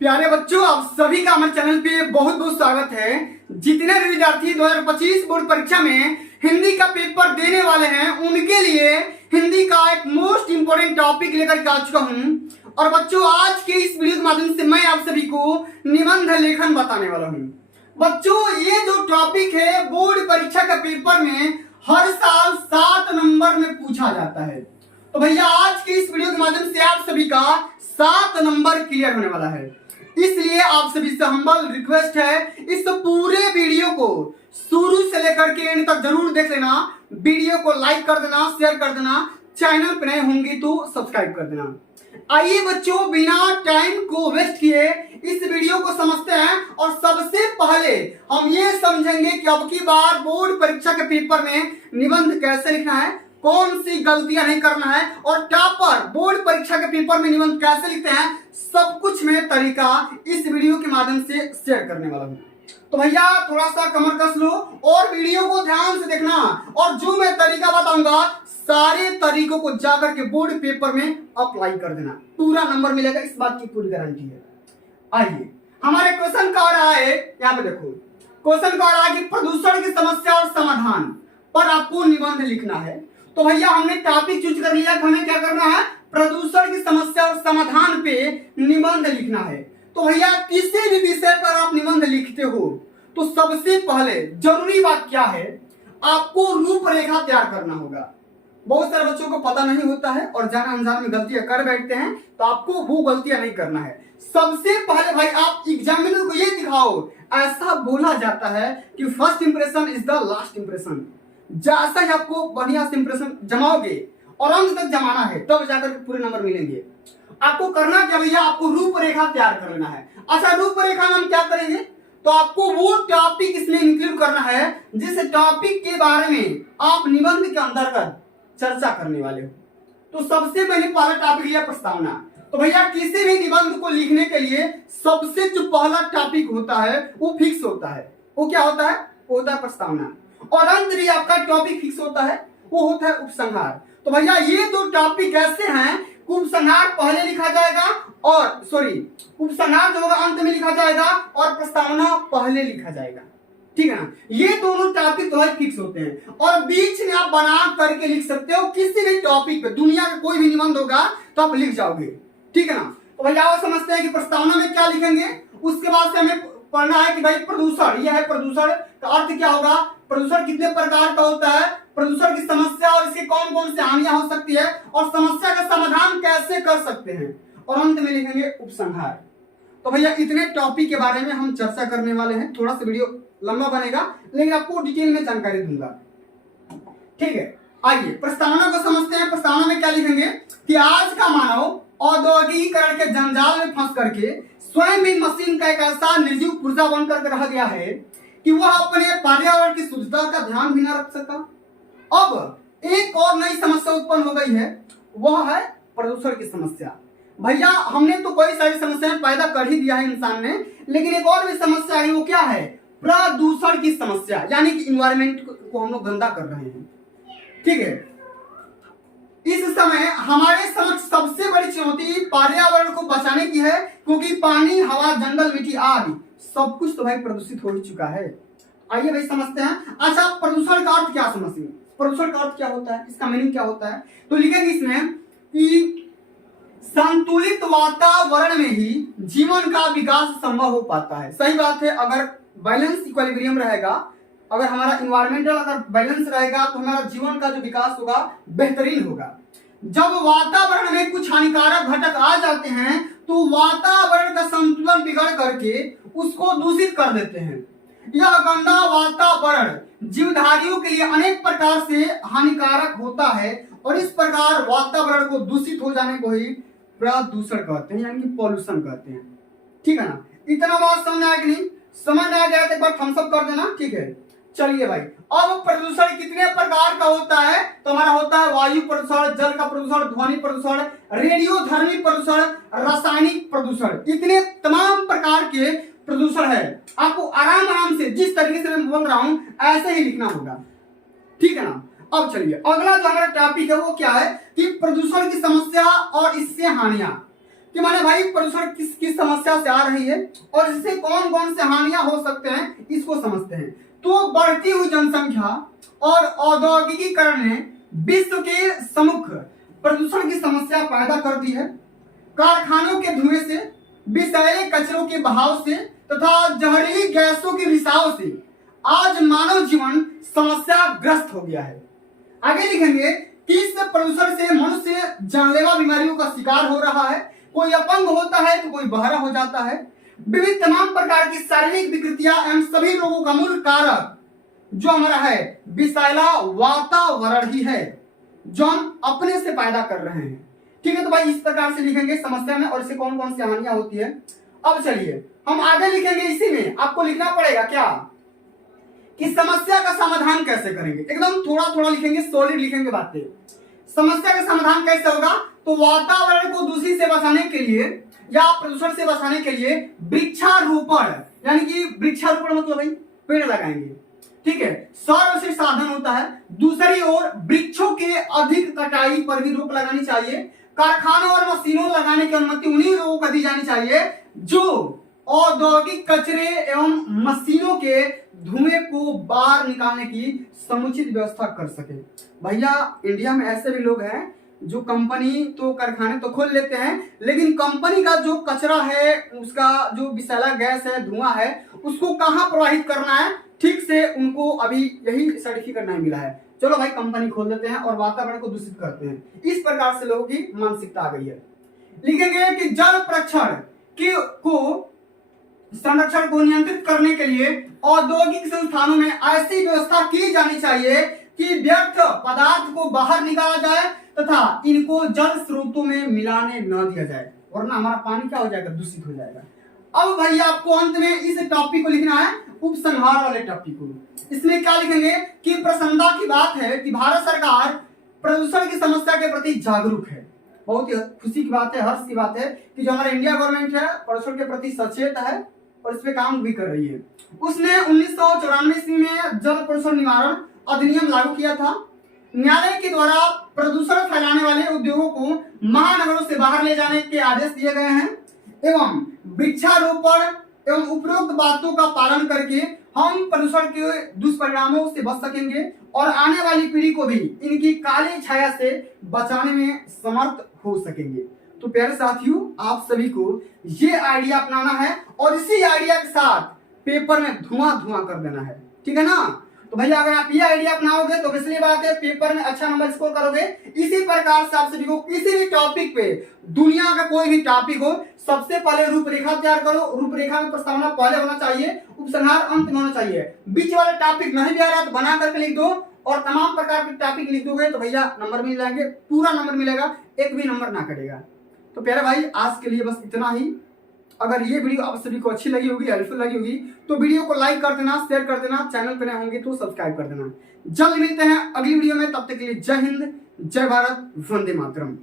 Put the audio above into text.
प्यारे बच्चों, आप सभी का हमारे चैनल पे बहुत बहुत स्वागत है। जितने भी विद्यार्थी 2025 बोर्ड परीक्षा में हिंदी का पेपर देने वाले हैं उनके लिए हिंदी का एक मोस्ट इंपोर्टेंट टॉपिक लेकर के आ चुका हूं। और बच्चों, आज के इस वीडियो के माध्यम से मैं आप सभी को निबंध लेखन बताने वाला हूं। बच्चों, ये जो टॉपिक है बोर्ड परीक्षा का पेपर में हर साल 7 नंबर में पूछा जाता है। तो भैया, आज के इस वीडियो के माध्यम से आप सभी का 7 नंबर क्लियर होने वाला है। इसलिए आप सभी से हम्बल रिक्वेस्ट है, इस पूरे वीडियो को शुरू से लेकर के एंड तक जरूर देख लेना। वीडियो को लाइक कर देना, शेयर कर देना, चैनल पर नए होंगे तो सब्सक्राइब कर देना। आइए बच्चों, बिना टाइम को वेस्ट किए इस वीडियो को समझते हैं। और सबसे पहले हम ये समझेंगे कि अब की बार बोर्ड परीक्षा के पेपर में निबंध कैसे लिखना है, कौन सी गलतियां नहीं करना है, और टॉपर बोर्ड परीक्षा के पेपर में निबंध कैसे लिखते हैं, सब कुछ मैं तरीका इस वीडियो के माध्यम से शेयर करने वाला हूं। तो भैया, थोड़ा सा कमर कस लो और वीडियो को ध्यान से देखना। और जो मैं तरीका बताऊंगा सारे तरीकों को जाकर के बोर्ड पेपर में अप्लाई कर देना, पूरा नंबर मिलेगा, इस बात की पूरी गारंटी है। आइए, हमारे क्वेश्चन का रहा है, यहाँ पे देखो क्वेश्चन का रहा है कि प्रदूषण की समस्या और समाधान पर आपको निबंध लिखना है। तो भैया, हमने टॉपिक चूज कर लिया, हमें क्या करना है, प्रदूषण की समस्या और समाधान पे निबंध लिखना है। तो भैया, किसी भी विषय पर आप निबंध लिखते हो तो सबसे पहले जरूरी बात क्या है, आपको रूपरेखा तैयार करना होगा। बहुत सारे बच्चों को पता नहीं होता है और जान अनजान में गलतियां कर बैठते हैं, तो आपको वो गलतियां नहीं करना है। सबसे पहले भाई, आप एग्जामिनर को ये दिखाओ। ऐसा बोला जाता है कि first impression is the last impression. जैसा ही आपको बढ़िया से इंप्रेशन जमाओगे और अंत तक जमाना है, तब जाकर के पूरे नंबर मिलेंगे। आपको करना क्या भैया, आपको रूपरेखा तैयार कर लेना है। अच्छा, रूपरेखा में हम क्या करेंगे, तो आपको वो टॉपिक इसमें इंक्लूड करना है जिस टॉपिक के बारे में आप निबंध के अंतर्गत चर्चा करने वाले हो। तो सबसे पहले पहला टॉपिक लिया प्रस्तावना। तो भैया, किसी भी निबंध को लिखने के लिए सबसे जो पहला टॉपिक होता है वो फिक्स होता है। वो क्या होता है, वो होता है प्रस्तावना। और अंत में आपका टॉपिक फिक्स होता है, वो होता है उपसंहार। तो भैया, ये दो टॉपिक ऐसे हैं, उपसंहार पहले लिखा जाएगा और उपसंहार जो होगा अंत में लिखा जाएगा और प्रस्तावना पहले लिखा जाएगा। ठीक है ना, ये दोनों टॉपिक तो फिक्स होते हैं। और बीच में आप बना करके लिख सकते हो, किसी भी टॉपिक पे दुनिया का कोई भी निबंध होगा तो आप लिख जाओगे। ठीक है ना। तो भैया, आप समझते हैं कि प्रस्तावना में क्या लिखेंगे। उसके बाद से हमें पढ़ना है कि भाई प्रदूषण, यह है प्रदूषण का अर्थ क्या होगा, प्रदूषण कितने प्रकार का होता है, प्रदूषण की समस्या और इसके कौन कौन से हानियां हो सकती है, और समस्या का समाधान कैसे कर सकते हैं, और अंत में लिखेंगे उपसंहार। तो भैया, इतने टॉपिक के बारे में हम चर्चा करने वाले हैं। थोड़ा सा वीडियो लंबा बनेगा लेकिन आपको डिटेल में जानकारी दूंगा। ठीक है, आइए प्रस्तावना को समझते हैं। प्रस्तावना में क्या लिखेंगे कि आज का मानव औद्योगिकीकरण के जंजाल में फंस करके स्वयं भी मशीन का एक ऐसा निर्जीव पुर्जा बनकर रह गया है कि वह अपने पर्यावरण की शुद्धता का ध्यान भी न रख सका। अब एक और नई समस्या उत्पन्न हो गई है, वह है प्रदूषण की समस्या। भैया, हमने तो कई सारी समस्याएं पैदा कर ही दिया है इंसान ने, लेकिन एक और भी समस्या है, वो क्या है, प्रदूषण की समस्या। यानी कि इन्वायरमेंट को हम लोग गंदा कर रहे हैं। ठीक है, इस समय हमारे समक्ष सबसे बड़ी चुनौती पर्यावरण को बचाने की है, क्योंकि पानी, हवा, जंगल, मिट्टी आदि सब कुछ तो भाई प्रदूषित हो ही चुका है। आइए भाई समझते हैं। अच्छा, प्रदूषण का अर्थ क्या समझते हैं, प्रदूषण का अर्थ क्या होता है, इसका मीनिंग क्या होता है। तो लिखेंगे इसमें कि संतुलित वातावरण में ही जीवन का विकास संभव हो पाता है। सही बात है, अगर बैलेंस इक्विलिब्रियम रहेगा, अगर हमारा इन्वायरमेंटल अगर बैलेंस रहेगा तो हमारा जीवन का जो विकास होगा बेहतरीन होगा। जब वातावरण में कुछ हानिकारक घटक आ जाते हैं तो वातावरण का संतुलन बिगड़ करके उसको दूषित कर देते हैं। यह गंदा वातावरण जीवधारियों के लिए अनेक प्रकार से हानिकारक होता है और इस प्रकार वातावरण को दूषित हो जाने को ही प्रदूषण कहते हैं, यानी कि पॉल्यूशन कहते हैं। ठीक है ना, इतना बात समझ आया कि नहीं, समझ आ गया तो एक बार थम्स अप कर देना। ठीक है, चलिए भाई, अब प्रदूषण कितने प्रकार का होता है, तो हमारा होता है वायु प्रदूषण, जल का प्रदूषण, ध्वनि प्रदूषण, रेडियोधर्मी प्रदूषण, रासायनिक प्रदूषण। इतने तमाम प्रकार के प्रदूषण है। आपको आराम आराम से जिस तरीके से मैं बोल रहा हूं ऐसे ही लिखना होगा। ठीक है ना। अब चलिए, अगला जो हमारा टॉपिक है वो क्या है कि प्रदूषण की समस्या और इससे हानियां। कि माने भाई प्रदूषण किस किस समस्या से आ रही है और इससे कौन कौन से हानियां हो सकते हैं इसको समझते हैं। तो बढ़ती हुई जनसंख्या और औद्योगिकीकरण ने विश्व के सम्मुख प्रदूषण की समस्या पैदा कर दी है। कारखानों के धुएं से, विषैले कचरों के बहाव से तथा जहरीली गैसों के रिसाव से आज मानव जीवन समस्याग्रस्त हो गया है। आगे लिखेंगे कि इस प्रदूषण से मनुष्य जानलेवा बीमारियों का शिकार हो रहा है। कोई अपंग होता है तो कोई बहरा हो जाता है। विविध तमाम प्रकार की शारीरिक विकृतियां एवं सभी रोगों का मूल कारक जो हमारा है विषैला वातावरण ही है, जो हम अपने से पैदा कर रहे हैं। ठीक है, तो भाई इस प्रकार से लिखेंगे समस्या में और इससे कौन कौन सी हानियां होती है। अब चलिए हम आगे लिखेंगे, इसी में आपको लिखना पड़ेगा क्या कि समस्या का समाधान कैसे करेंगे। एकदम थोड़ा थोड़ा लिखेंगे, सॉलिड लिखेंगे बातें। समस्या का समाधान कैसे होगा, तो वातावरण को दूषित से बचाने के लिए या प्रदूषण से बचाने के लिए वृक्षारोपण, यानी कि वृक्षारोपण मतलब भाई पेड़ लगाएंगे। ठीक है, सर्वश्रेष्ठ साधन होता है। दूसरी ओर वृक्षों के अधिक कटाई पर भी रोक लगानी चाहिए। कारखानों और मशीनों लगाने की अनुमति उन्हीं लोगों को दी जानी चाहिए जो औद्योगिक कचरे एवं मशीनों के धुएं को बाहर निकालने की समुचित व्यवस्था कर सके। भैया इंडिया में ऐसे भी लोग हैं जो कंपनी तो कारखाने तो खोल लेते हैं, लेकिन कंपनी का जो कचरा है, उसका जो विषैला गैस है, धुआं है, उसको कहाँ प्रवाहित करना है ठीक से उनको अभी यही सर्टिफिकेट नहीं मिला है। चलो भाई कंपनी खोल देते हैं और वातावरण को दूषित करते हैं। इस प्रकार से लोगों की मानसिकता आ गई है। लिखेंगे कि जल संरक्षण को नियंत्रित करने के लिए औद्योगिक संस्थानों में ऐसी व्यवस्था की जानी चाहिए कि व्यर्थ पदार्थ को बाहर निकाला जाए तथा इनको जल स्रोतों में मिलाने न दिया जाए, वरना हमारा पानी क्या हो जाएगा, दूषित हो जाएगा। अब भैया आपको अंत में इस टॉपिक को लिखना है, उपसंहार वाले टॉपिक को। इसमें क्या लिखेंगे कि प्रसन्नता की बात है कि भारत सरकार प्रदूषण की समस्या के प्रति जागरूक है। बहुत ही खुशी की बात है, हर्ष की बात है कि जो हमारा इंडिया गवर्नमेंट है प्रदूषण के प्रति सचेत है और इस पे काम भी कर रही है। उसने 1994 ईस्वी में जल प्रदूषण निवारण अधिनियम लागू किया था। न्यायालय के द्वारा प्रदूषण फैलाने वाले उद्योगों को महानगरों से बाहर ले जाने के आदेश दिए गए हैं एवं वृक्षारोपण एवं उपरोक्त बातों का पालन करके हम प्रदूषण के दुष्परिणामों से बच सकेंगे और आने वाली पीढ़ी को भी इनकी काली छाया से बचाने में समर्थ हो सकेंगे। तो प्यारे साथियों, आप सभी को ये आइडिया अपनाना है और इसी आइडिया के साथ पेपर में धुआं धुआं कर देना है। ठीक है ना। तो भैया अगर आप ये आइडिया अपनाओगे तो इसलिए बात है पेपर में अच्छा नंबर स्कोर करोगे। इसी प्रकार से आप सभी को किसी भी टॉपिक पे, दुनिया का कोई भी टॉपिक हो, सबसे पहले रूपरेखा तैयार करो। रूपरेखा में प्रस्तावना पहले होना चाहिए, उपसंहार अंत में होना चाहिए। बीच वाले टॉपिक नहीं भी आ रहा तो बना करके लिख दो और तमाम प्रकार के टॉपिक लिख दोगे तो भैया नंबर मिल जाएंगे, पूरा नंबर मिलेगा, एक भी नंबर ना कटेगा। तो प्यारे भाई आज के लिए बस इतना ही। अगर ये वीडियो आप सभी को अच्छी लगी होगी, हेल्पफुल लगी होगी तो वीडियो को लाइक कर देना, शेयर कर देना, चैनल पर नए होंगे तो सब्सक्राइब कर देना। जल्द मिलते हैं अगली वीडियो में, तब तक के लिए जय हिंद, जय भारत, वंदे मातरम।